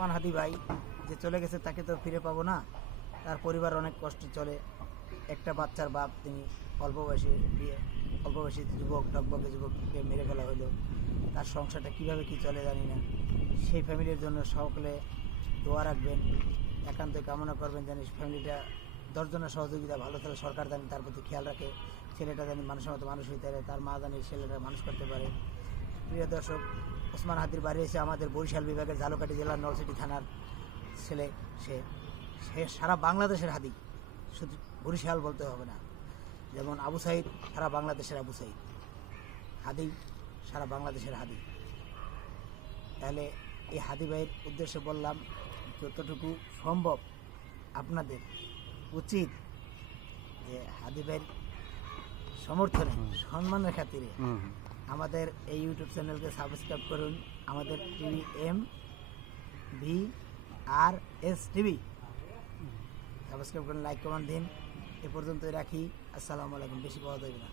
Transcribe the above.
ওসমান হাদি ভাই যে চলে গেছে, তাকে তো ফিরে পাবো না। তার পরিবার অনেক কষ্টে চলে। একটা বাচ্চার বাপ তিনি অল্প বয়সে বিয়ে, অল্প বয়সী যুবক, টকবকে যুবককে মেরে ফেলা হলো। তার সংসারটা কীভাবে কি চলে জানি না। সেই ফ্যামিলির জন্য সকলে দোয়া রাখবেন, একান্ত কামনা করবেন জানি ফ্যামিলিটা দশজনের সহযোগিতা ভালো তাহলে সরকার জানি তার প্রতি খেয়াল রাখে, ছেলেটা জানি মানুষের মতো মানুষ হইতে পারে, তার মা জানি ছেলেটা মানুষ করতে পারে। প্রিয় দর্শক ওসমান হাদির বাড়ি এসে আমাদের বরিশাল বিভাগের ঝালকাঠি জেলার নলসিটি থানার ছেলে সে সে সারা বাংলাদেশের হাদি শুধু বরিশাল বলতে হবে না। যেমন আবু সাইদ সারা বাংলাদেশের আবু সাইদ। হাদি সারা বাংলাদেশের হাদি তাহলে এই হাদি ভাইয়ের উদ্দেশ্যে বললাম যতটুকু সম্ভব আপনাদের উচিত যে হাদি ভাইয়ের সমর্থনে সম্মানের খাতিরে আমাদের এই ইউটিউব চ্যানেলকে সাবস্ক্রাইব করুন। আমাদের TV M V R S TV subscribe করুন লাইক কমেন্ট দিন। এ পর্যন্তই রাখি। আসসালামু আলাইকুম। বেশি পাওয়া যাবে না।